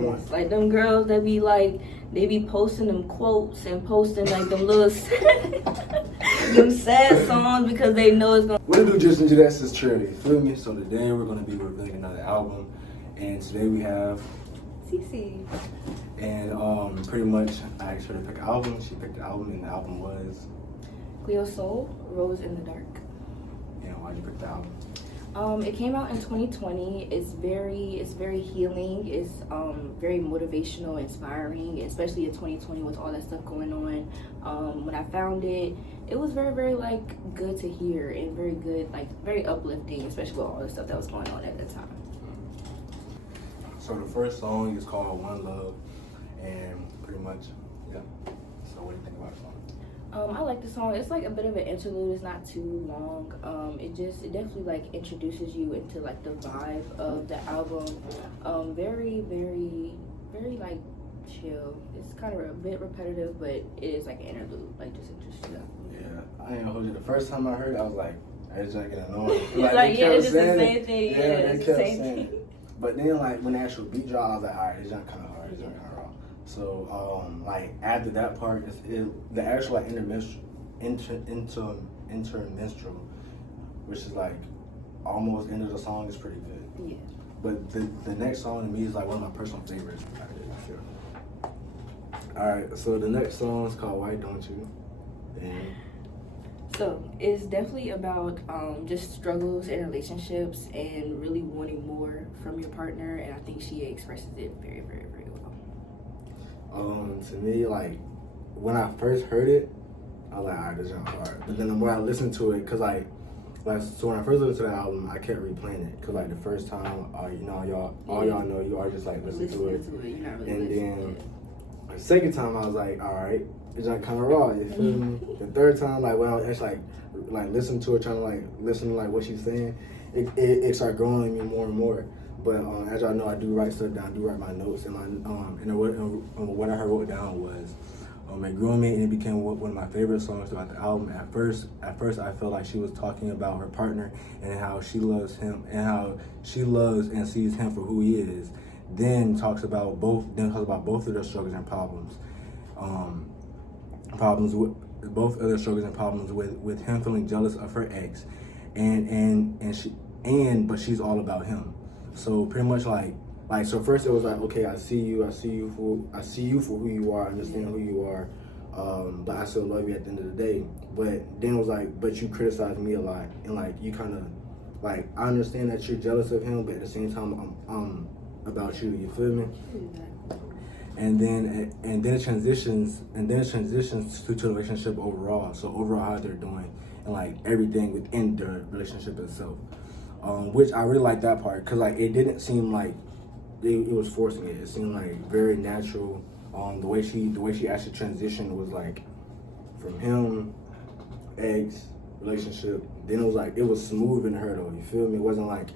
is. Like them girls that be like, they be posting them quotes and posting like them little them sad songs because they know it's gonna. We'll do Just Into That's His Charity, you feel me? So today we're gonna be reviewing another album, and today we have Cece. And pretty much I asked her to pick an album. She picked the album, and the album was Cleo Sol, Rose in the Dark. And why'd you pick the album? It came out in 2020. It's very healing. It's very motivational, inspiring, especially in 2020 with all that stuff going on. When I found it, it was very like good to hear and very good, like very uplifting, especially with all the stuff that was going on at that time. So the first song is called One Love, and pretty much, yeah. So what do you think about the song? I like the song. It's like a bit of an interlude. It's not too long. It definitely like introduces you into like the vibe of the album. Very like chill. It's kind of a bit repetitive, but it is like an interlude, like just interesting. Yeah, I ain't gonna hold you. The first time I heard it, I was like, I just like getting annoying. Like yeah, it's just the same thing. Yeah, it's the same thing. But then like when the actual beat dropped, I was like, all right, it's not kind of hard. It's not kind of raw. So like after that part, the actual like interminstrel, which is like almost end of the song, is pretty good. Yeah. But the next song to me is like one of my personal favorites. Alright, so the next song is called Why Don't You? And so it's definitely about just struggles in relationships and really wanting more from your partner, and I think she expresses it very well. To me, like when I first heard it, I was like, alright, this is hard. But then the more I listened to it, cause like so when I first listened to the album, I kept replaying it, cause like the first time, you know, y'all know, you are just like listen to it, You're not really and listening then to it. the second time I was like, all right, it's like kind of raw. You feel me? The third time, like when I actually like listen to it, trying to like listen to like what she's saying, it started growing on me more and more. But as y'all know, I do write stuff down, I do write my notes, and what I wrote down was it grew on me, and it became one of my favorite songs throughout the album. At first, I felt like she was talking about her partner and how she loves him, and how she loves and sees him for who he is. Then talks about both of their struggles and problems. Problems with both of their struggles and problems with him feeling jealous of her ex, but she's all about him. So pretty much like so first it was like, okay, I see you for who you are, I understand who you are, but I still love you at the end of the day. But then it was like, but you criticize me a lot, and like you kind of like, I understand that you're jealous of him, but at the same time I'm about you feel me? And then it transitions to the relationship overall. So overall how they're doing and like everything within the relationship itself, which I really like that part, because like it didn't seem like it was forcing it. It seemed like very natural. The way she actually transitioned was like from him, ex, relationship. Then it was like it was smooth in her though. You feel me? It wasn't like,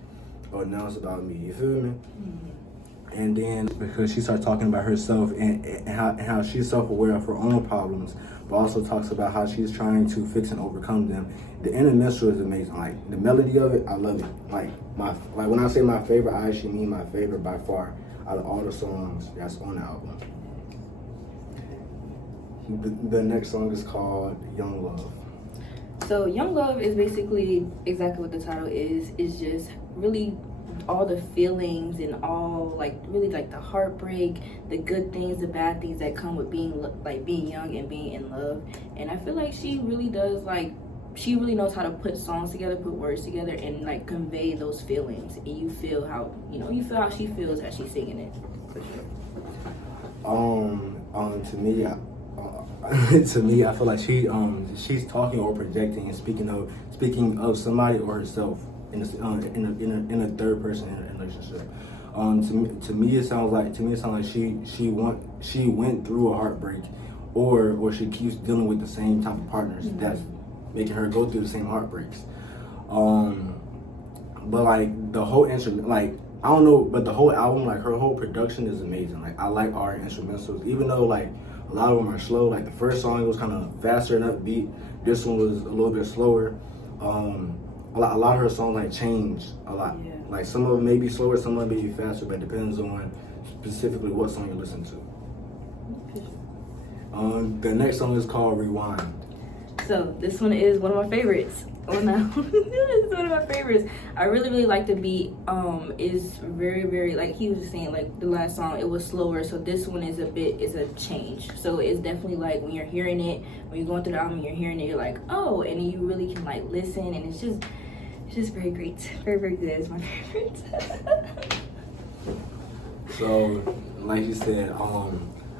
oh, now it's about me. You feel me? Mm-hmm. And then because she started talking about herself and how she's self-aware of her own problems, but also talks about how she's trying to fix and overcome them. The interminstrel is amazing. Like the melody of it, I love it. Like when I say my favorite, I actually mean my favorite by far out of all the songs that's on the album. The next song is called Young Love. So Young Love is basically exactly what the title is. It's just really all the feelings and all like really like the heartbreak, the good things, the bad things that come with being young and being in love. And I feel like she really does, like she really knows how to put songs together, put words together, and like convey those feelings, and you feel how she feels as she's singing it, for sure. To me, I feel like she's talking or projecting and speaking of somebody or herself in a third person in a relationship. To me it sounds like she went through a heartbreak, or she keeps dealing with the same type of partners that's making her go through the same heartbreaks. But like the whole instrument, like I don't know, but the whole album, like her whole production is amazing. Like I like our instrumentals, even though like a lot of them are slow. Like the first song was kind of faster and upbeat. This one was a little bit slower. A lot of her songs like change a lot. Yeah. Like some of them may be slower, some of them may be faster, but it depends on specifically what song you listen to. The next song is called Rewind. So this one is one of my favorites. Oh no, it's one of my favorites. I really like the beat. Is very like he was just saying, like the last song it was slower, so this one is a change. So it's definitely like when you're hearing it, when you're going through the album, you're hearing it, you're like, oh, and you really can like listen, and it's just very great, very good. It's my favorite. So like you said,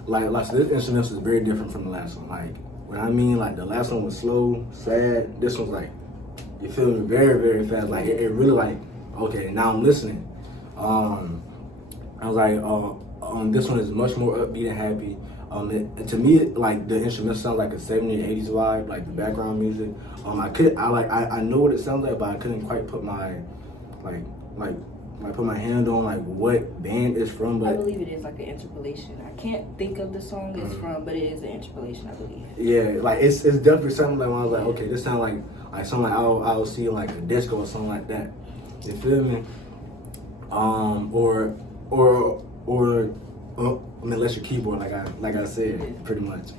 like so this instrument is very different from the last one. Like what I mean, like the last one was slow, sad. This one's like, you feel me, very fast. Like it really like, okay, now I'm listening. I was like, this one is much more upbeat and happy. To me, like the instrument sounds like a 70s, 80s vibe, like the background music. I know what it sounds like, but I couldn't quite put my, put my hand on like what band it's from. But I believe it is like an interpolation. I can't think of the song it's from, but it is an interpolation, I believe. Yeah, like it's definitely something like when I was like, okay, this sounds like something like I'll see like a disco or something like that. You feel me? Unless your keyboard, like I said, pretty much.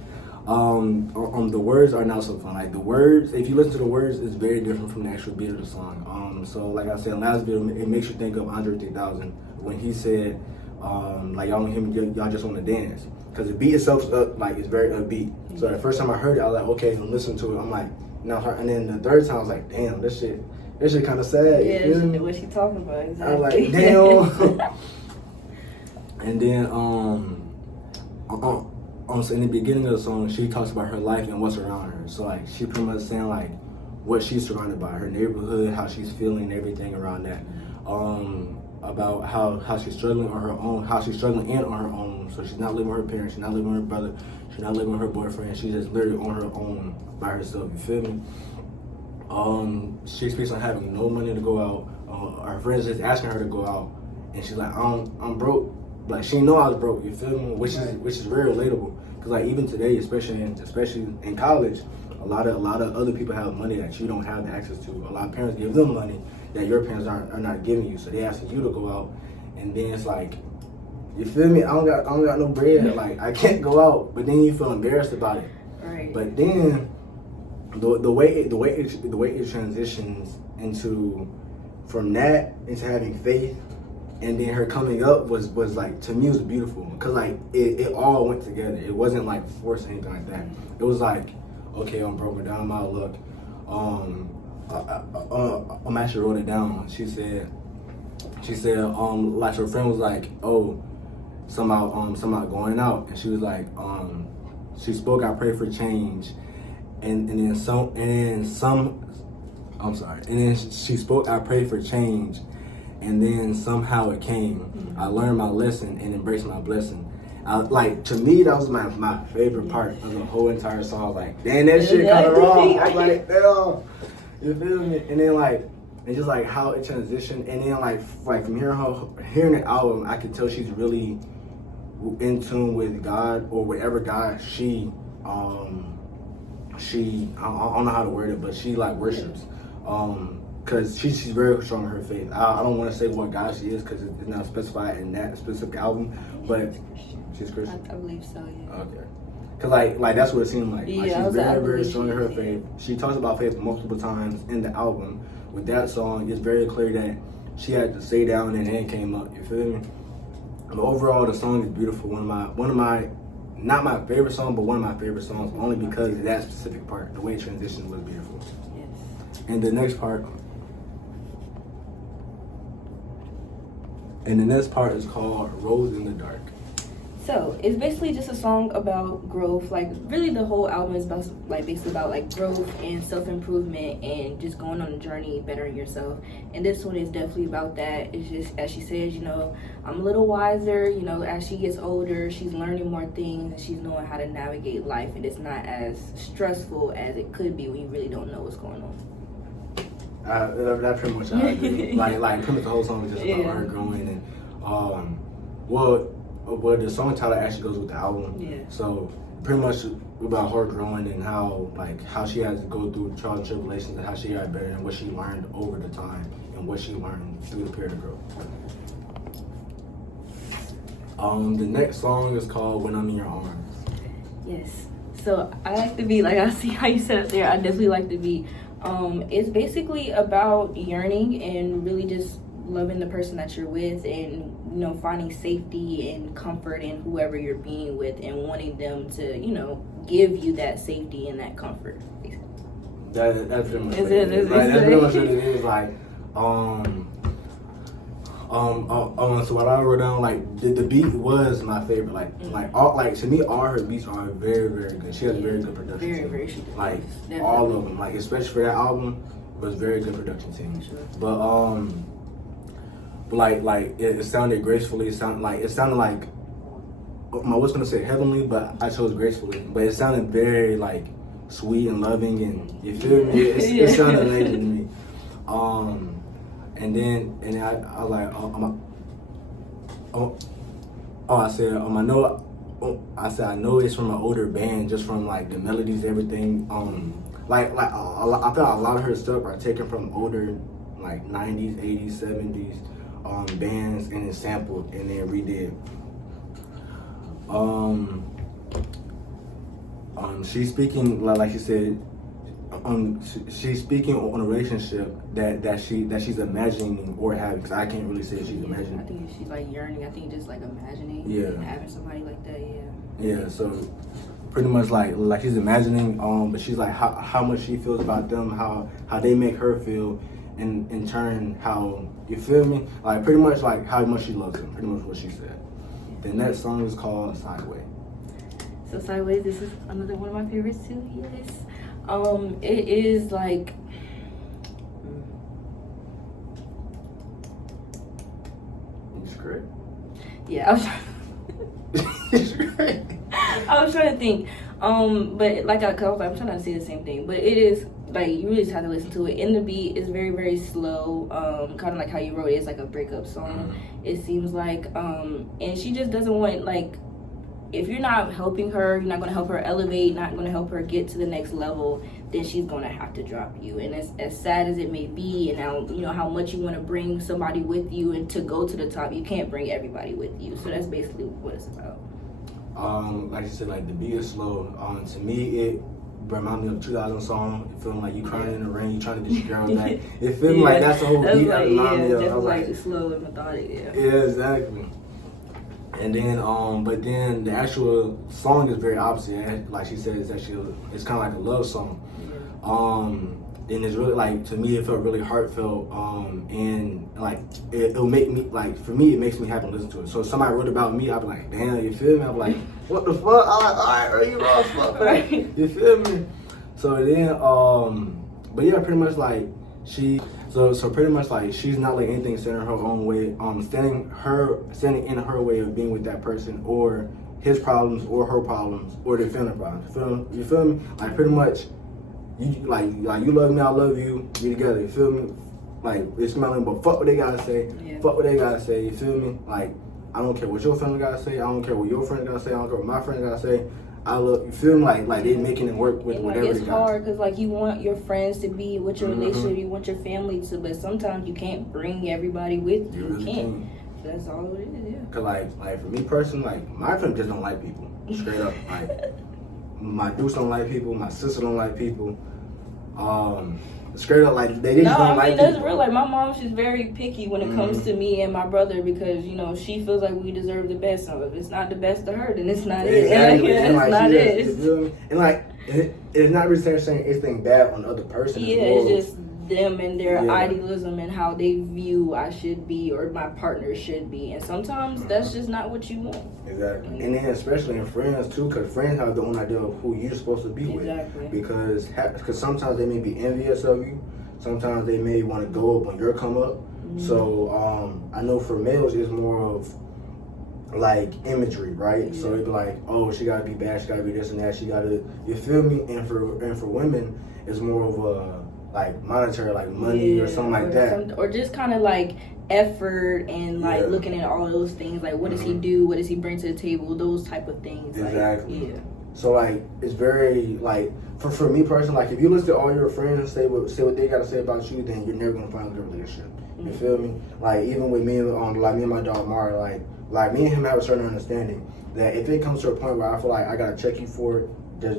The words are not so fun. Like the words, if you listen to the words, it's very different from the actual beat of the song. So like I said, last video, it makes you think of Andre 3000 when he said, like y'all want him, y'all just want to dance, because the beat itself is very upbeat. So the first time I heard it, I was like, okay, I'm listening to it. I'm like, now, and then the third time I was like, damn, this shit kind of sad. Yeah, what she talking about exactly. I was like, damn. And then so in the beginning of the song, she talks about her life and what's around her. So like she pretty much saying like what she's surrounded by, her neighborhood, how she's feeling, everything around that. About how she's struggling on her own, how she's struggling and on her own. So she's not living with her parents, she's not living with her brother, she's not living with her boyfriend. She's just literally on her own by herself. You feel me? She speaks on having no money to go out. Her friends just asking her to go out, and she's like, I'm broke. Like she didn't know I was broke. You feel me? Which is very relatable. Cause like even today, especially in college, a lot of other people have money that you don't have access to. A lot of parents give them money that your parents are not giving you. So they asking you to go out, and then it's like, you feel me? I don't got no bread. Like I can't go out, but then you feel embarrassed about it. Right. But then the way it transitions from that into having faith. And then her coming up was like, to me, it was beautiful, because like it all went together. It wasn't like forced or anything like that. It was like, okay, I'm broken down my luck. I'm actually wrote it down. She said, like her friend was like, oh, somehow going out, and she was like, she spoke, I pray for change, and then she spoke, I pray for change. And then somehow it came. I learned my lesson and embraced my blessing. Like to me, that was my favorite part of the whole entire song. Like, damn, that shit kind of wrong. I was like, damn, you feel me? And then like, and just like how it transitioned. And then like from hearing the album, I could tell she's really in tune with God, or whatever God she I don't know how to word it, but she like worships. Because she's very strong in her faith. I don't want to say what God she is, because it's not specified in that specific album, but she's Christian. I believe so, yeah. Okay. Because like that's what it seemed like. Like Yeah, she's very strong in her faith. She talks about faith multiple times in the album. With that song, it's very clear that she had to stay down and then came up. You feel me? But overall, the song is beautiful. One of my not my favorite song, but one of my favorite songs, only because of that specific part. The way it transitioned was beautiful. Yes. And the next part is called Rose in the Dark. So it's basically just a song about growth. Like really, the whole album is about basically about like growth and self-improvement and just going on a journey, bettering yourself. And this one is definitely about that. It's just, as she says, I'm a little wiser. As she gets older, she's learning more things and she's knowing how to navigate life, and it's not as stressful as it could be when you really don't know what's going on. That pretty much I agree. like pretty much the whole song is just about her growing, and well, the song title actually goes with the album. Yeah. So pretty much about her growing and how she has to go through trials and tribulations, and how she got better, and what she learned over the time, and what she learned through the period of growth. The next song is called When I'm in Your Arms. Yes. So I like the beat. Like I see how you said it there. I definitely like the beat. It's basically about yearning and really just loving the person that you're with, and finding safety and comfort in whoever you're being with, and wanting them to give you that safety and that comfort. That's pretty much Is what it? it is. Like, that's pretty much what it is. Like, so what I wrote down, like the beat was my favorite. Like to me, all her beats are very, very good. She has very good production. Very, team. very she does. Like Definitely. all of them. Like especially for that album, it was very good production team. Sure. But it sounded gracefully. It sounded like I was gonna say heavenly, but I chose gracefully. But it sounded very like sweet and loving, and you feel me? It sounded amazing to me. And then I was like, I know it's from an older band, just from like the melodies, everything. I feel like a lot of her stuff are taken from older, like 90s, 80s, 70s bands, and then sampled and then redid. She's speaking, like she said, she's speaking on a relationship that she's imagining or having. Cause I can't really say she's imagining. I think she's like yearning. I think just like imagining. Yeah. Having somebody like that. Yeah. Yeah. So pretty much like she's imagining. But she's like how much she feels about them, how they make her feel, and in turn how you feel me. Like pretty much like how much she loves them. Pretty much what she said. Then that song is called Sideways. So Sideways, this is another one of my favorites too. Yes. It is like It's great. yeah, I was trying to think. But like I'm trying to say the same thing. But it is like you really just have to listen to it. In the beat is very, very slow. Kind of like how you wrote it. It's like a breakup song. It seems like. And she just doesn't want like. If you're not helping her, you're not going to help her elevate, not going to help her get to the next level, then she's going to have to drop you. And as sad as it may be, and how much you want to bring somebody with you and to go to the top, you can't bring everybody with you. So that's basically what it's about. Like you said, like the beat is slow. To me, it reminds me of a 2000 song. You feeling like you crying in the rain, you trying to get your girl back. It feels like that's the whole beat that reminds me of. Just like slow and methodic. Yeah, exactly. And then, but then the actual song is very opposite. Like she said, it's kind of like a love song. Yeah. And it's really like, to me, it felt really heartfelt. And like it'll make me like, for me, it makes me happy to listen to it. So if somebody wrote about me, I'd be like, damn, you feel me? I'm like, what the fuck? I'm like, all right, are you wrong? Fuck, right? You feel me? So then, but yeah, pretty much like So pretty much like she's not like anything standing her own way, standing in her way of being with that person, or his problems or her problems or their family problems. You feel me? Like pretty much you like you love me, I love you, we together, you feel me? Like it's my name, but fuck what they gotta say. Yeah. Fuck what they gotta say, you feel me? Like I don't care what your family gotta say, I don't care what your friend gotta say, I don't care what my friend gotta say. I love you. Feel me? Like they making it work with whatever. It's hard because like you want your friends to be with your relationship, you want your family to, but sometimes you can't bring everybody with you. You can't. So that's all it is. Yeah. Cause like for me personally, like my family just don't like people. Straight up, like my dudes don't like people. My sister don't like people. Straight up, like they just don't like people. That's real. Like my mom, she's very picky when it comes to me and my brother because she feels like we deserve the best. So if it's not the best to her, then it's not it. Exactly. And like, it's not it. You feel me? And like it's not really saying anything bad on the other person. Yeah, it's just them and their idealism and how they view I should be or my partner should be, and sometimes that's just not what you want. Exactly. And then especially in friends too, because friends have their own idea of who you're supposed to be with. Because sometimes they may be envious of you, sometimes they may want to go up when your come up. So I know for males it's more of like imagery, right? So it'd be like, oh, she gotta be bad, she gotta be this and that, she gotta, you feel me? And for women it's more of a like monetary, like money or something like that, or just kind of like effort and like looking at all those things, like what does he do, what does he bring to the table, those type of things. Exactly. So like it's very like for me personally, like if you listen to all your friends and say what they gotta say about you, then you're never gonna find a good relationship. You feel me? Like even with me, like me and my dog Mara, like like me and him have a certain understanding that if it comes to a point where I feel like I gotta check you for it,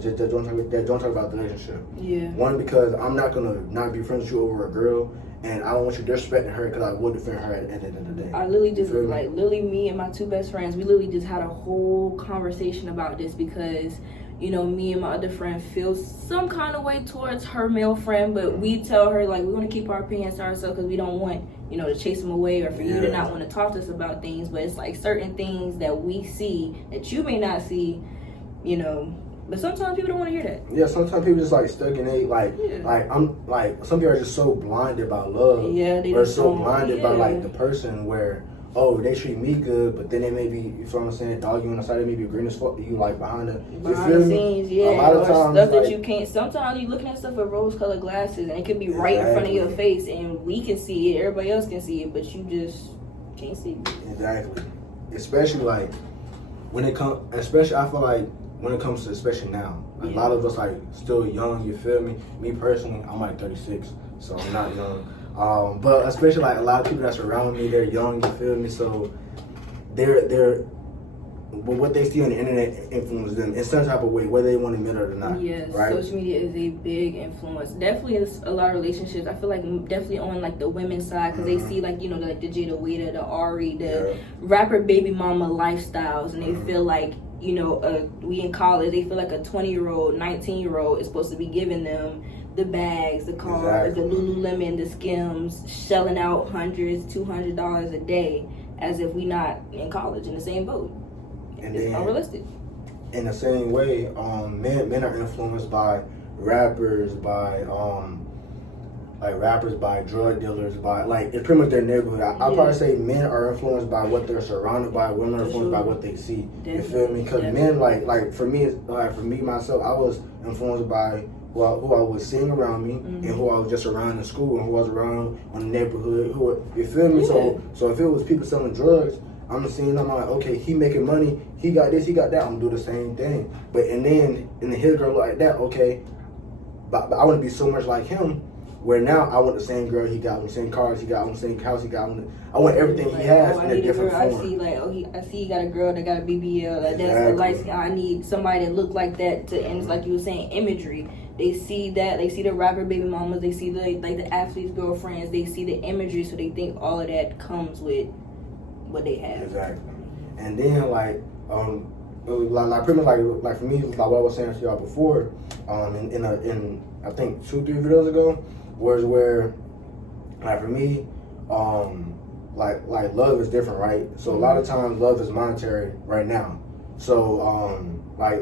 just don't talk about the relationship. Yeah. One, because I'm not gonna not be friends with you over a girl, and I don't want you disrespecting her because I will defend her at the end of the day. I literally just like literally me and my two best friends, we literally just had a whole conversation about this because, you know, me and my other friend feel some kind of way towards her male friend, but we tell her like we want to keep our opinions to ourselves because we don't want, you know, to chase them away or for you to not want to talk to us about things. But it's like certain things that we see that you may not see, you know. But sometimes people don't want to hear that. Yeah, sometimes people just like stuck in it, like I'm like some people are just so blinded by love. Yeah, they or just so don't, blinded by like the person where they treat me good, but then they may be, you feel what I'm saying, dog you on the side, they may be green as fuck to you like behind the scenes, yeah. A lot of times, stuff that you can't. Sometimes you're looking at stuff with rose-colored glasses, and it could be right in front of your face, and we can see it, everybody else can see it, but you just can't see it. Exactly. Especially like when it comes, especially I feel like when it comes to, especially now, a lot of us like still young. You feel me? Me personally, I'm like 36, so I'm not young. But especially like a lot of people that surround me, they're young. You feel me? So but what they see on the internet influences them in some type of way, whether they want to admit it or not. Yes, right? Social media is a big influence. Definitely, is a lot of relationships. I feel like definitely on like the women's side because they see like, you know, like the Jada Waiter, the Ari, the rapper baby mama lifestyles, and they feel like, you know, we in college, they feel like a 20-year-old, 19-year-old is supposed to be giving them the bags, the cars, the Lululemon, the Skims, shelling out $100, $200 a day as if we not in college in the same boat. And it's then, unrealistic. In the same way, men are influenced by rappers, by drug dealers, by like it's pretty much their neighborhood. I'll probably say men are influenced by what they're surrounded by. Women are influenced by what they see. You feel me? Because men like for me myself, I was influenced by who I was seeing around me and who I was just around in school and who I was around on the neighborhood. You feel me? So if it was people selling drugs, I'm seeing them like, okay, he making money, he got this, he got that, I'm gonna do the same thing. But and then his girl like that, okay, but I want to be so much like him, where now I want the same girl he got, the same cars he got, I want the same house he got, I want everything he has in a different form. I see you got a girl that got a BBL, like that's the light skin. I need somebody that look like that and it's like you were saying, imagery. They see that, they see the rapper baby mamas, they see the athletes' girlfriends, they see the imagery, so they think all of that comes with what they have. Exactly. And then like pretty much like for me, like what I was saying to y'all before, in I think 2-3 videos ago, was where like for me, like love is different, right? So a lot of times love is monetary right now. So I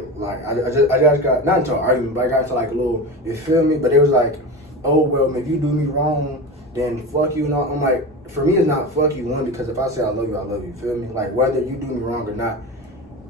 just got not into an argument, but I got into like a little, you feel me? But it was like, oh well, if you do me wrong, then fuck you. And I'm like, for me, it's not fuck you, one, because if I say I love you, feel me? Like, whether you do me wrong or not,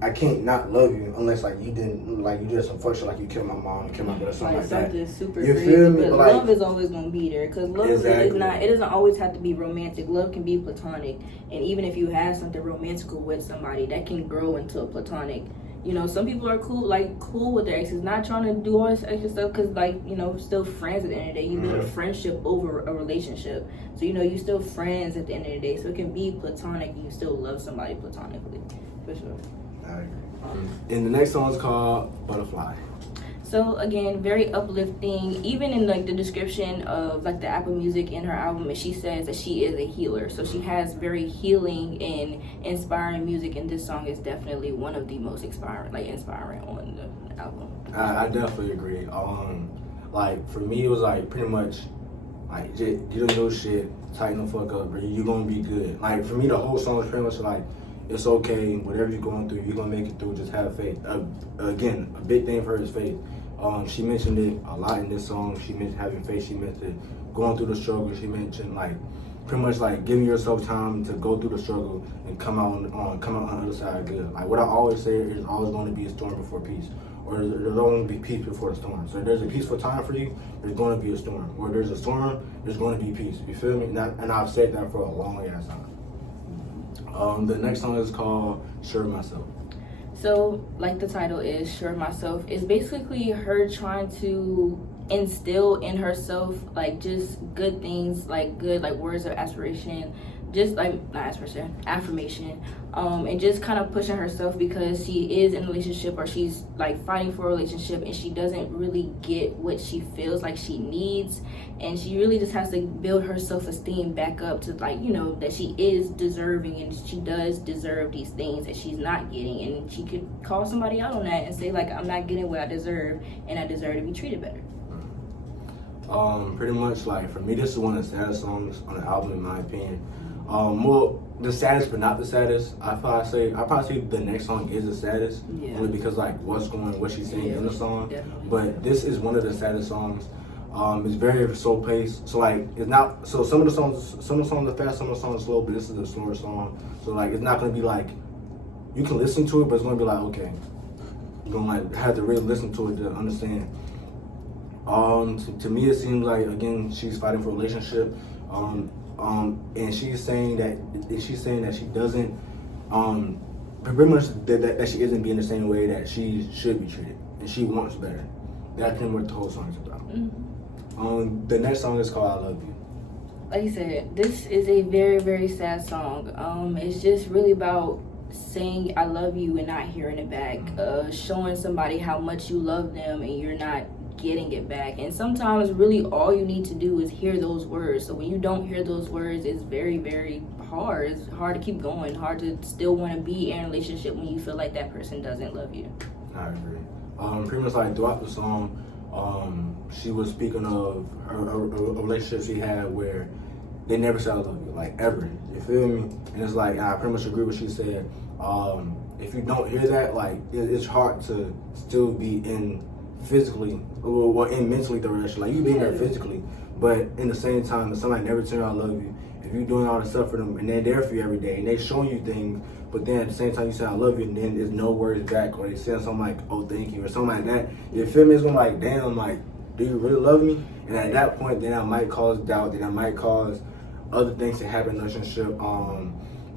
I can't not love you unless, like, you didn't, like, you did some fuck shit, like you killed my mom, killed my brother, something like that. Something super you crazy, feel me? but like, love is always going to be there, because love is not, it doesn't always have to be romantic. Love can be platonic, and even if you have something romantical with somebody, that can grow into a platonic. You know, some people are cool with their exes, not trying to do all this extra stuff because, like, you know, still friends at the end of the day. You build a friendship over a relationship. So, you know, you still friends at the end of the day. So it can be platonic and you still love somebody platonically, for sure. I agree. And the next song is called Butterfly. So again, very uplifting. Even in like the description of like the Apple Music in her album, and she says that she is a healer. So she has very healing and inspiring music, and this song is definitely one of the most inspiring on the album. I definitely agree. Like for me, it was like pretty much like just get on your shit, tighten the fuck up, or you're gonna be good. Like for me, the whole song was pretty much like, it's okay, whatever you're going through, you're gonna make it through. Just have faith. Again, a big thing for her is faith. She mentioned it a lot in this song. She mentioned having faith. She mentioned going through the struggle. She mentioned like pretty much like giving yourself time to go through the struggle and come out on the other side good. Like what I always say is, there's always going to be a storm before peace, or there's always going to be peace before the storm. So if there's a peaceful time for you, there's going to be a storm. Or there's a storm, there's going to be peace. You feel me? And I've said that for a long ass time. The next song is called Sure Myself. So, like the title is, Sure Myself, is basically her trying to instill in herself, like, just good things, like, good, like, words of aspiration, just like not aspiration, affirmation, and just kind of pushing herself because she is in a relationship or she's like fighting for a relationship and she doesn't really get what she feels like she needs, and she really just has to build her self-esteem back up to like, you know, that she is deserving and she does deserve these things that she's not getting, and she could call somebody out on that and say like, I'm not getting what I deserve and I deserve to be treated better. Pretty much like for me, this is one of the saddest songs on the album in my opinion. More the saddest, but not the saddest. I probably say the next song is the saddest, only because like what she's saying in the song. Definitely. But this is one of the saddest songs. It's very slow paced. So like it's not. So some of the songs are fast, some of the songs are slow. But this is a slower song. So like it's not gonna be like you can listen to it, but it's gonna be like okay, you're gonna like have to really listen to it to understand. To me it seems like again she's fighting for a relationship. And she's saying that she doesn't, pretty much that she isn't being the same way that she should be treated, and she wants better. That's pretty much what the whole song is about. Mm-hmm. The next song is called "I Love You." Like you said, this is a very, very sad song. It's just really about saying I love you and not hearing it back, showing somebody how much you love them and you're not getting it back. And sometimes really all you need to do is hear those words. So when you don't hear those words, it's very, very hard. It's hard to keep going, hard to still want to be in a relationship when you feel like that person doesn't love you. I agree. Pretty much like throughout the song, she was speaking of a relationship she had where they never said I love you, like ever. You feel me? And it's like I pretty much agree with what she said. If you don't hear that, like it's hard to still be in physically or in mentally the relationship. Like you be there physically, but in the same time, if somebody never tell you I love you, if you're doing all the stuff for them and they're there for you every day and they showing you things, but then at the same time you say I love you and then there's no words back, or they say something like oh thank you or something like that, you feel me? It's gonna like damn, like do you really love me? And at that point then that might cause doubt, then that might cause other things to happen in a relationship.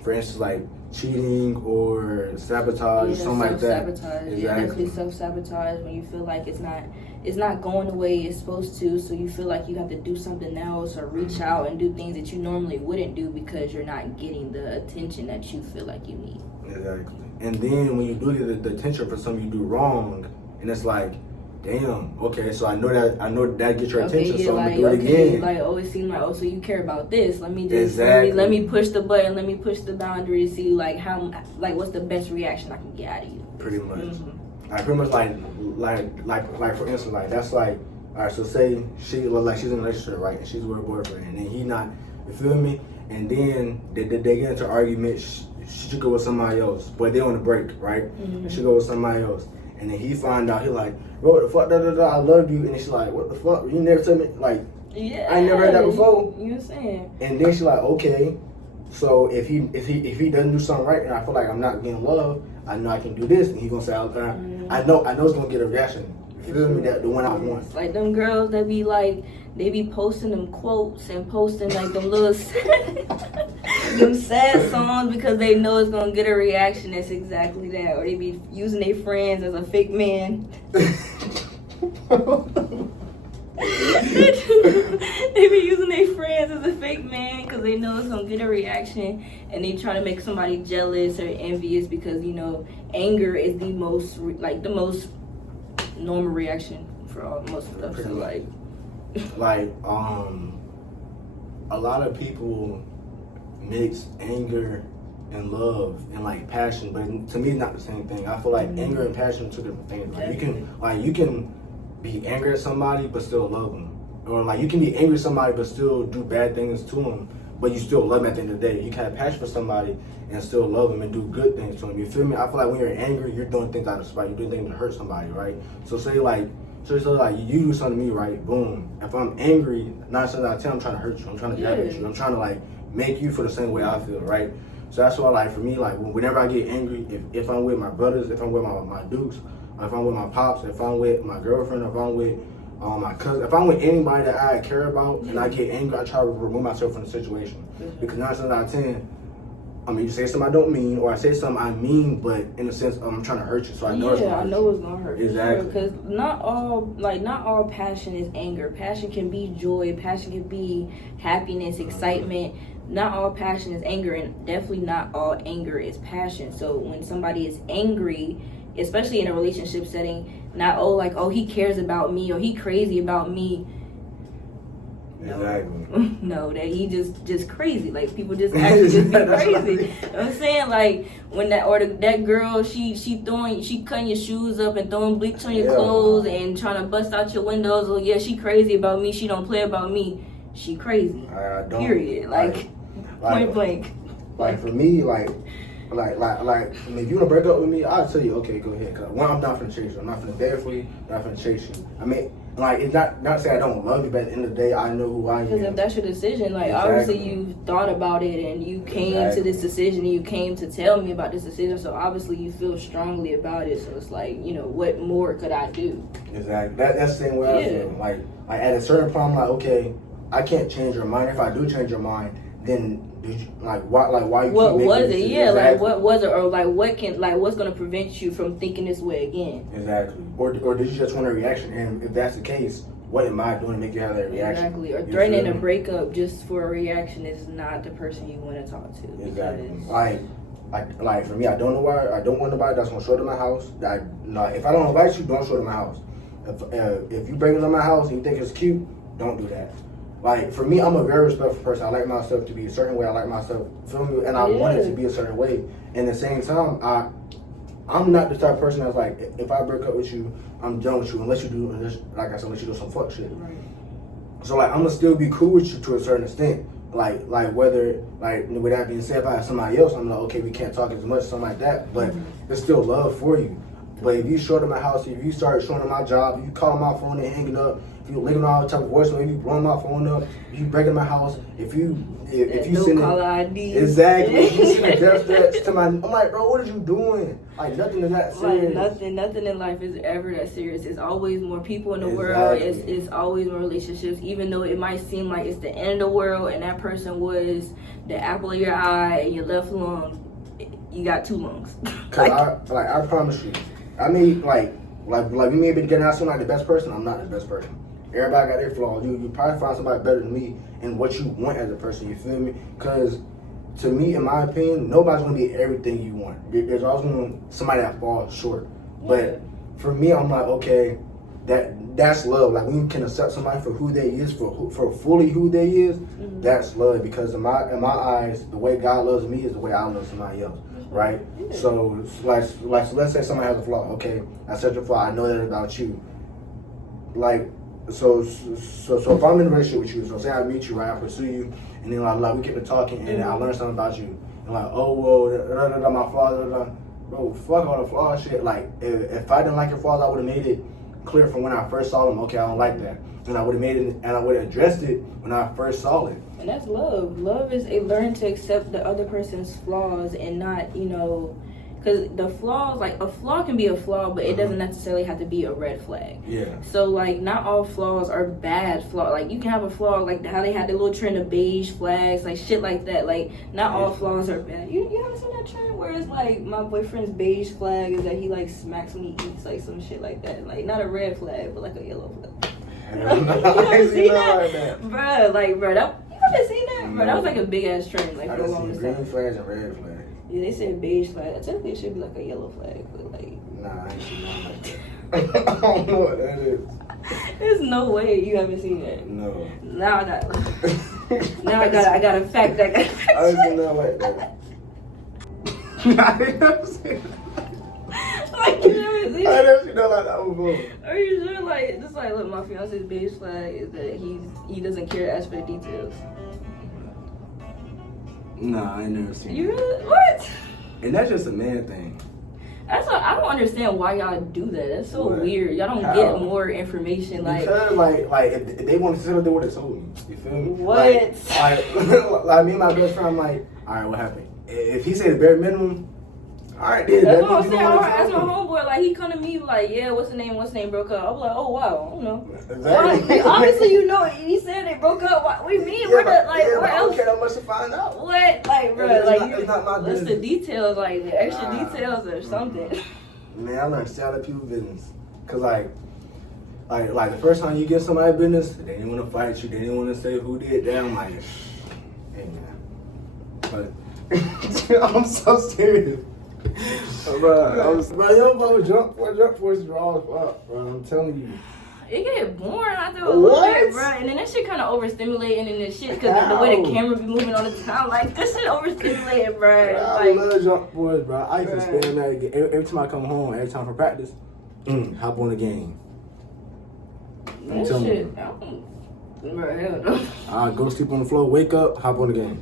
For instance, like cheating or sabotage, or something like that. Exactly. Yeah, definitely self-sabotage when you feel like it's not going the way it's supposed to, so you feel like you have to do something else or reach out and do things that you normally wouldn't do because you're not getting the attention that you feel like you need. Exactly. And then when you do get the attention for something you do wrong, and it's like, damn, okay, so I know that gets your attention, so I'm gonna do it again. Like, oh, it seems like, oh, so you care about this. Let me just let me push the button, let me push the boundary to see like how, like what's the best reaction I can get out of you. Pretty much. Mm-hmm. I pretty much like for instance, like that's like, all right, so say she's in a relationship, right, and she's with her boyfriend, and then he not, you feel me? And then they get into an argument, she should go with somebody else, but they on a break, right? And she go with somebody else. And then he find out, he like, bro, what the fuck, I love you. And she's like, what the fuck? You never told me, like, yeah, I ain't never heard that before. You know what I'm saying? And then she's like, okay, so if he doesn't do something right and I feel like I'm not getting love, I know I can do this. And he's gonna say, I know it's gonna get a reaction. You feel me? That the one I want. Like them girls that be like, they be posting them quotes and posting like them little them sad songs because they know it's gonna get a reaction that's exactly that. Or they be using their friends as a fake man. They be using their friends as a fake man because they know it's gonna get a reaction, and they try to make somebody jealous or envious because you know anger is the most normal reaction for most stuff. So like a lot of people mix anger and love and like passion, but to me it's not the same thing. I feel like anger and passion are two different things. Like you can be angry at somebody but still love them, or like you can be angry at somebody but still do bad things to them, but you still love them at the end of the day. You can have passion for somebody and still love them and do good things to them. You feel me? I feel like when you're angry, you're doing things out of spite. You're doing things to hurt somebody, right? So say like you do something to me, right? Boom. If I'm angry, 9 times out of 10, I'm trying to hurt you. I'm trying to jab at you. I'm trying to like make you feel the same way I feel, right? So that's why, like, for me, like, whenever I get angry, if I'm with my brothers, if I'm with my dukes, if I'm with my pops, if I'm with my girlfriend, if I'm with my cousin, if I'm with anybody that I care about and I get angry, I try to remove myself from the situation. Because 9 times out of 10, I mean, you say something I don't mean, or I say something I mean, but in a sense, I'm trying to hurt you, so I know it's gonna hurt you. I know it's gonna hurt you. Exactly. Because not all passion is anger. Passion can be joy. Passion can be happiness, excitement. not all passion is anger, and definitely not all anger is passion. So when somebody is angry, especially in a relationship setting, not he cares about me or he crazy about me. Exactly. No, that he just crazy. Like people just actually just be crazy. You know what I'm saying? Like when that girl she cutting your shoes up and throwing bleach on your clothes and trying to bust out your windows. Oh yeah, she crazy about me. She don't play about me. She crazy. I don't. Period. Like point blank. Like for me, like I mean, if you wanna break up with me, I'll tell you, okay, go ahead. Cause one, I'm not finna chase you. I'm not finna beg for you. I'm not finna chase you. I mean, like it's not to say I don't love you, but at the end of the day, I know who I am. Because if that's your decision, like obviously you thought about it and you came to this decision and you came to tell me about this decision. So obviously you feel strongly about it. So it's like, what more could I do? Exactly. That's the same way I feel. Like at a certain point, I'm like, okay, I can't change your mind. If I do change your mind, then why you what keep making was it? decisions? Yeah, exactly. like what was it, or like what's gonna prevent you from thinking this way again? Exactly. Or did you just want a reaction? And if that's the case, what am I doing to make you have that reaction? Exactly. Or threatening a breakup just for a reaction is not the person you want to talk to. Exactly. Like for me, I don't want nobody that's gonna show up at my house. If I don't invite you, don't show up at my house. If you bring it to my house and you think it's cute, don't do that. Like for me, I'm a very respectful person. I like myself to be a certain way. I like myself, feel me, and I want it to be a certain way. And at the same time, I'm not the type of person that's like, if I break up with you, I'm done with you unless you do some fuck shit. Right. So like, I'm gonna still be cool with you to a certain extent. Like whether with that being said, if I have somebody else, I'm like, okay, we can't talk as much, something like that. But there's still love for you. But if you show up at my house, if you start showing up my job, if you call my phone and hanging up, if you leaving all type of voicemail, if you blowing my phone up, if you breaking my house, if you send caller ID. Exactly. If you send death threats to my, I'm like, bro, what are you doing? Like nothing is that serious. Like nothing in life is ever that serious. It's always more people in the world. It's always more relationships. Even though it might seem like it's the end of the world, and that person was the apple of your eye and your left lung, you got two lungs. Cause I promise you, I mean like we may be getting out somebody the best person. I'm not the best person. Everybody got their flaws. You probably find somebody better than me in what you want as a person. You feel me? Because to me, in my opinion, nobody's gonna be everything you want. There's always gonna be somebody that falls short. Yeah. But for me, I'm like, okay, that's love. Like when you can accept somebody for who they is, for fully who they is, that's love. Because in my eyes, the way God loves me is the way I love somebody else. Right? Yeah. So let's say somebody has a flaw. Okay, I said your flaw. I know that about you. Like. So if I'm in a relationship with you, so say I meet you, right, I pursue you, and then like we get to talking, and I learn something about you, and like, oh, well, my flaws, bro, fuck all the flaws shit. Like, if I didn't like your flaws, I would have made it clear from when I first saw them, okay, I don't like that. And I would have made it, and I would have addressed it when I first saw it. And that's love. Love is a learn to accept the other person's flaws and not, because the flaws, like a flaw can be a flaw, but it doesn't necessarily have to be a red flag. Yeah. So like not all flaws are bad flaws. Like you can have a flaw like how they had the little trend of beige flags, like shit like that. Like not all flaws are bad. You haven't seen that trend where it's like my boyfriend's beige flag is that he like smacks when he eats, like some shit like that. Like not a red flag, but like a yellow flag. You haven't seen that? Bruh, that you haven't seen that? Bruh, that was like a big ass trend like for a long time. Green flags and red flags. Yeah, they said beige flag. Technically, it should be like a yellow flag, but like. Nah, I ain't seen nothing like that. I don't know what that is. There's no way you haven't seen that. No. Now I got a fact that. I ain't seen nothing like that. I ain't never seen that. Like you never seen I never seen nothing like that before. Are you sure? Like just like look, my fiance's beige flag is that he doesn't care to ask for the details. Nah, I ain't never seen you really? What? And that's just a man thing. I don't understand why y'all do that. That's so weird. Y'all don't get more information. Because like if they want to settle, they would have told me. You feel me? What? Like me and my best friend, I'm like, all right, what happened? If he said the bare minimum, all right, then. That's what I'm saying. That's my homeboy. Like he come to me like, yeah, what's the name broke up? I'm like, oh wow, I don't know. Exactly. Obviously, he said they broke up. What we mean? Yeah, where else? I don't care that much to find out. What? Like, bro, it's not my what's business. the details? Like the extra details or something. Man, I learned to stay out of people's business. Cause like the first time you get somebody's business, they didn't want to fight you. They didn't want to say who did that. I'm like, hey man. But I'm so serious. Bro, yo, jump force is raw as fuck, bro. I'm telling you. It get boring after a little bit, bro. And then that shit kind of overstimulating and this shit because the way the camera be moving all the time, like this shit overstimulating, bro. I love Jump Force, bro. I used to spam that again. Every time I come home, every time for practice, hop on the game. That shit, bro, hell no. I go sleep on the floor, wake up, hop on the game.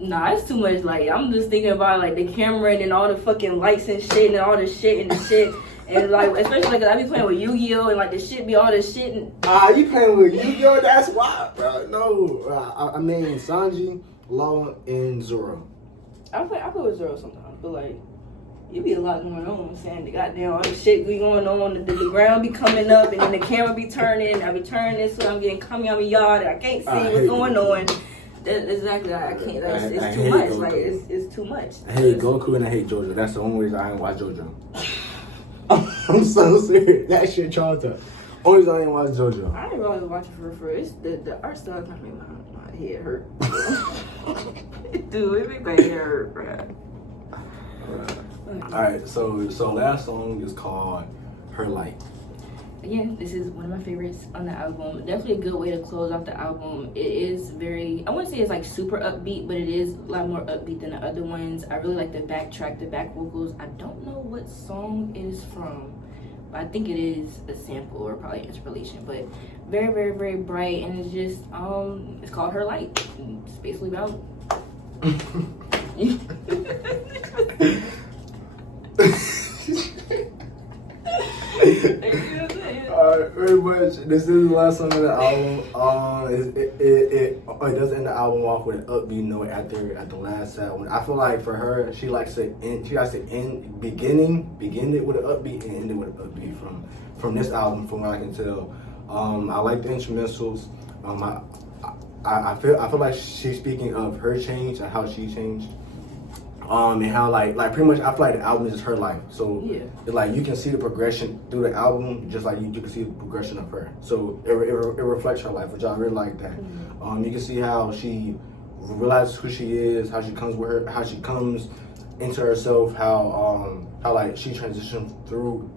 Nah, it's too much. Like I'm just thinking about like the camera and then all the fucking lights and shit and all the shit and the shit. And like, especially like, I be playing with Yu-Gi-Oh! And like the shit be all this shit. And you playing with Yu-Gi-Oh! That's why, bro. No, I mean Sanji, Law, and Zoro. I play with Zoro sometimes, but like, it be a lot going on. I'm saying the goddamn all the shit be going on. The ground be coming up, and then the camera be turning. I be turning this way. I'm getting Kamehameha. I can't see what's going on. That's exactly. I can't. It's too much. Goku. Like it's too much. I hate Goku and I hate JoJo. That's the only reason I ain't watch JoJo. I'm so serious. That shit childhood. Only reason I ain't watch JoJo. I ain't really watching for it's the art style kind of make my head hurt. Dude, it make my head hurt, bro. Alright, so last song is called Her Light. Again, this is one of my favorites on the album. Definitely a good way to close off the album. It is very, I wouldn't say it's like super upbeat, but it is a lot more upbeat than the other ones. I really like the backtrack, the back vocals. I don't know what song it is from, but I think it is a sample or probably an interpolation. But very, very, very bright, and it's just, it's called Her Light. It's basically about very much. This is the last song of the album. It does end the album off with an upbeat note at the last sound. I feel like for her, she likes to begin it with an upbeat and end it with an upbeat from this album, from what I can tell. I like the instrumentals. I feel like she's speaking of her change and how she changed. And how like pretty much I feel like the album is just her life. So yeah. It's like you can see the progression through the album, just like you can see the progression of her. So it reflects her life, which I really like that. Mm-hmm. You can see how she realizes who she is, how she comes into herself, how like she transitioned through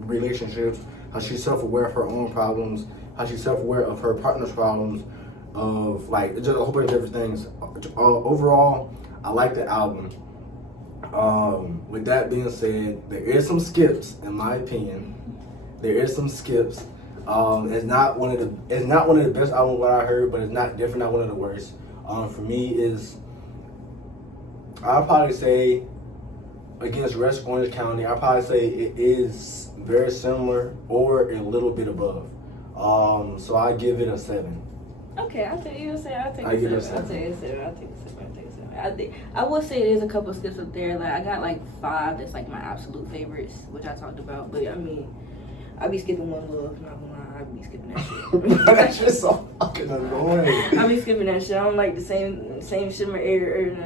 relationships, how she's self-aware of her own problems, how she's self-aware of her partner's problems, of like just a whole bunch of different things. Overall, I like the album. With that being said, there is some skips, in my opinion. There is some skips. It's not one of the best albums what I heard, but it's definitely not one of the worst. For me, I'll probably say against Rest Orange County, I'll probably say it is very similar or a little bit above. So I give it a 7. Okay, I'll take it a 7. I'll take it a 7. I will say there's a couple skips up there. Like I got like 5 that's like my absolute favorites, which I talked about. But I mean, I be skipping One Love. Not gonna lie, I be skipping that shit. That's just so fucking annoying. I be skipping that shit. I don't like the same shimmer air.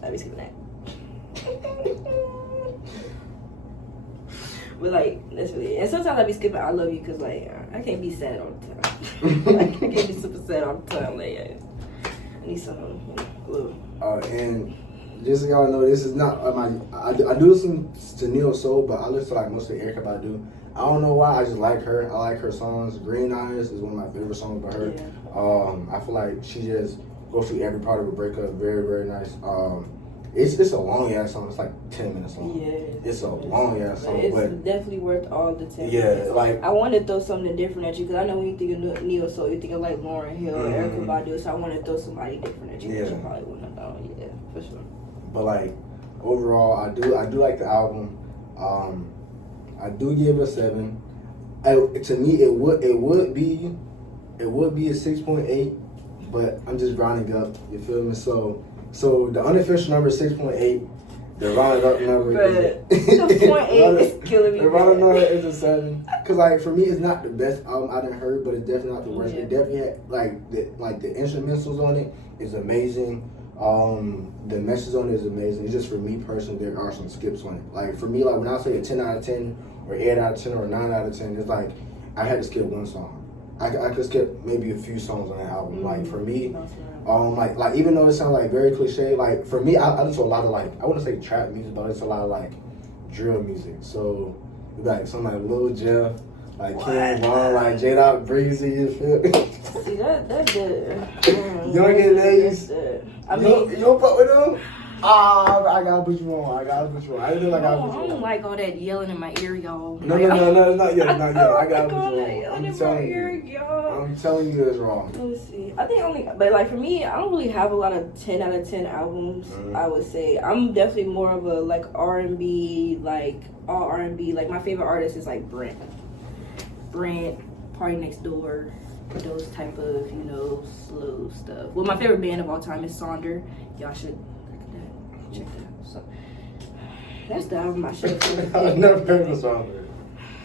I be skipping that. But like that's really it. And sometimes I be skipping I Love You because like I can't be sad all the time. Like, I can't be super sad all the time. Like I need something a little. And just so y'all know, this is not I do listen to Neo Soul, but I listen to like mostly Erykah Badu. I don't know why, I just like her. I like her songs. Green Eyes is one of my favorite songs by her. Yeah. I feel like she just goes through every part of a breakup. Very, very nice. It's a long ass song. It's like 10 minutes long. Yeah, it's a long ass song. It's definitely worth all the 10 minutes. Yeah, like I want to throw something different at you because I know when you think of Neo Soul, you think of like Lauryn Hill, Erykah Badu. So I want to throw somebody different at you. Yeah, you probably wouldn't have thought. Yeah, for sure. But like overall, I do like the album. I do give it a 7. To me, it would be a 6.8, but I'm just rounding up. You feel me? So the unofficial number is 6.8. The rounded up number is 0.8 is killing me. The rounded number is a 7. Cause like for me, it's not the best album I done heard, but it's definitely not the worst. Yeah. It definitely had the instrumentals on it is amazing. The message on it is amazing. It's just for me personally, there are some skips on it. Like for me, like when I say a 10 out of 10 or 8 out of 10 or 9 out of 10, it's like I had to skip one song. I could skip maybe a few songs on that album. Like for me, No, it's not. like even though it sounds like very cliche, like for me, I listen to a lot of like I wouldn't say trap music, but it's a lot of like drill music. So like something like Lil Jeff, like King Von, like J-Dot Breezy, you feel me? See that's good. You don't get That's these? good. I you mean, don't fuck with them? I gotta put you on. I didn't feel like I gotta I put you don't on. like all that yelling in my ear, y'all. No, not yet. I gotta put all you that on. yelling I'm in my telling ear, you. y'all. I'm telling you it's wrong. Let's see. I think only, but like for me, I don't really have a lot of 10 out of 10 albums. I would say I'm definitely more of a like R&B, like all R&B. Like my favorite artist is like Brent, Party Next Door, those type of slow stuff. Well, my favorite band of all time is Sonder. Y'all should check that out. So that's the album I should have. I've never heard the song.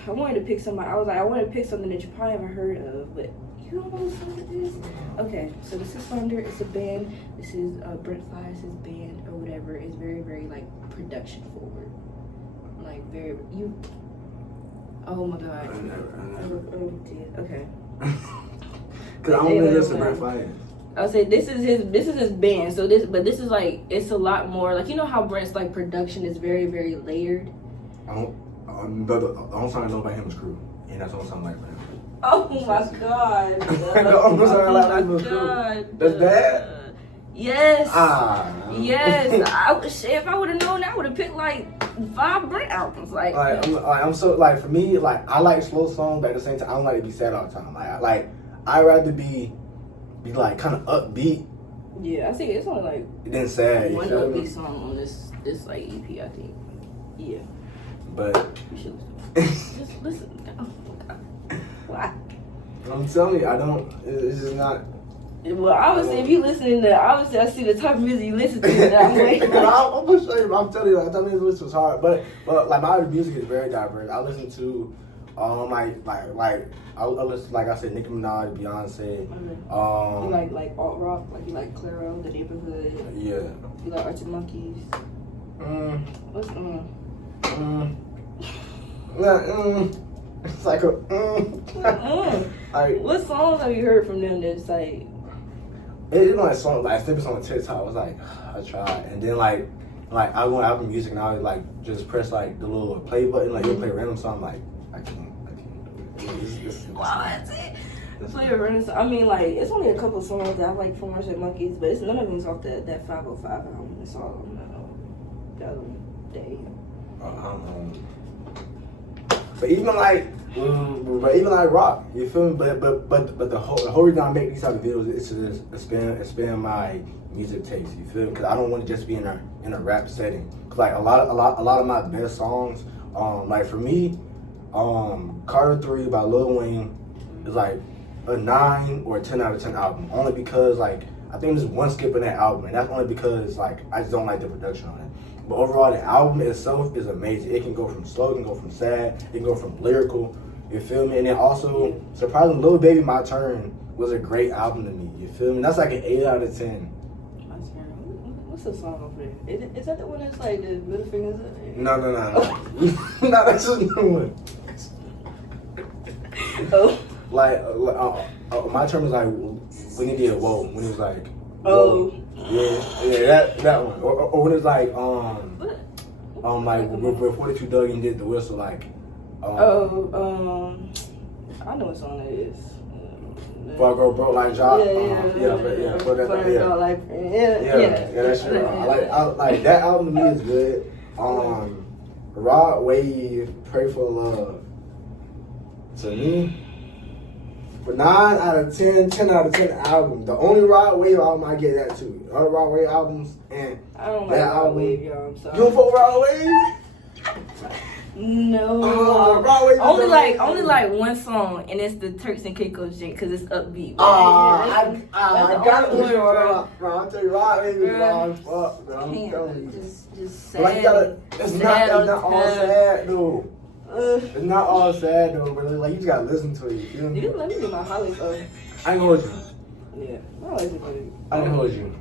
I wanted to pick somebody. I was like, I wanted to pick something that you probably haven't heard of, but you don't know what song it is. Okay, so this is Thunder. It's a band. This is Brent Fly's band or whatever. It's very, very like production forward. Like very you. Oh my god. I never. Oh dear. Okay. Cause I don't really listen to Brent Fly. I'll say this is his band. So this is like it's a lot more like how Brent's like production is very, very layered. The only song I know about him is Crew, and that's the only song I like about him. Oh my god. The only song I like about him is Crew. That's bad? Yes. Ah. Yes. I would say if I would have known, I would have picked like 5 Brent albums. Like I'm so like for me, like I like slow songs, but at the same time I don't like to be sad all the time. I'd rather be like kind of upbeat. Yeah, I think it's only like than sad. one upbeat song on this like EP, I think. Yeah. But You should listen. Just listen. Oh my god. Why? I'm telling you, I don't. It's just not. Well, obviously, if you listening to, obviously, I see the type of music you listen to. That I'm like, I'm gonna show you. I'm telling you, like, me this was hard, but like my music is very diverse. I listen to, I listen, like I said, Nicki Minaj, Beyonce. Okay. You like alt rock, like you like Clairo, The Neighborhood. Yeah. You like Arctic Monkeys. What's It's like a like, what songs have you heard from them that's like? it's like song like snippets on TikTok. I was like, I tried, and then like I go on Apple Music and I would like just press like the little play button, like you'll play a random song. Like I can't. Wow, that's it. Play a random song. I mean, like it's only a couple songs that I like from Arctic Monkeys, but it's none of them's off that 505 album. It's all on the other day. But even like rock, you feel me? But the whole reason I make these type of videos is to just expand my music taste. You feel me? Because I don't want to just be in a rap setting. Cause like a lot of my best songs, like for me, Carter 3 by Lil Wayne is like a 9 or a 10 out of 10 album. Only because like I think there's one skip in that album, and that's only because like I just don't like the production on it. But overall, the album itself is amazing. It can go from slow, it can go from sad, it can go from lyrical. You feel me? And then also, surprisingly, Lil Baby My Turn was a great album to me. You feel me? That's like an 8 out of 10. What's the song over there? Is that the one that's like the middle fingers? No. No, that's just a new one. Oh. My Turn was like when he did Whoa, when he was like, Whoa. Yeah, that one. Or when it's like like with 42 Doug and did the whistle like. I know what song it is. For a girl broke like Jock. Yeah, that's true. I like that album to me is good. Rod Wave, Pray for Love. To me, for 9 out of 10, 10 out of 10 album. The only Rod Wave album I get that too. The other Rod Wave albums and I don't like Rod Wave, y'all. I'm sorry. You don't fuck Rod Wave? No. Rod Wave only like one song, and it's the Turks and Caicos joint because it's upbeat. I gotta put you on. Bro, I'll tell you, Rod Wave is wild as fuck, bro. I'm telling you. Just sad. Like it's not all sad though. It's not all sad though, but like you just gotta listen to it. You feel me? You let me do my Holly phone. I ain't gonna hold you. Yeah, I like it. I ain't hold you.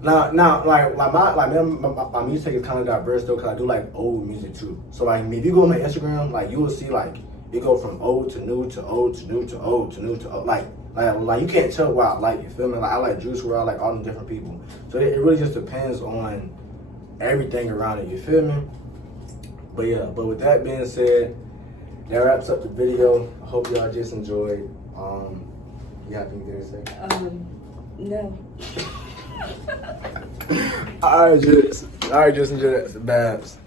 Now, my music is kind of diverse though, cause I do like old music too. So like, if you go on my Instagram, like you will see like it go from old to new to old to new to old to new to old. Like you can't tell what I like. You feel me? Like I like Juice WRLD, I like all the different people. So it really just depends on everything around it. You feel me? But yeah. But with that being said, that wraps up the video. I hope y'all just enjoyed. You have anything to say? No. All right, just enjoy that, Babs.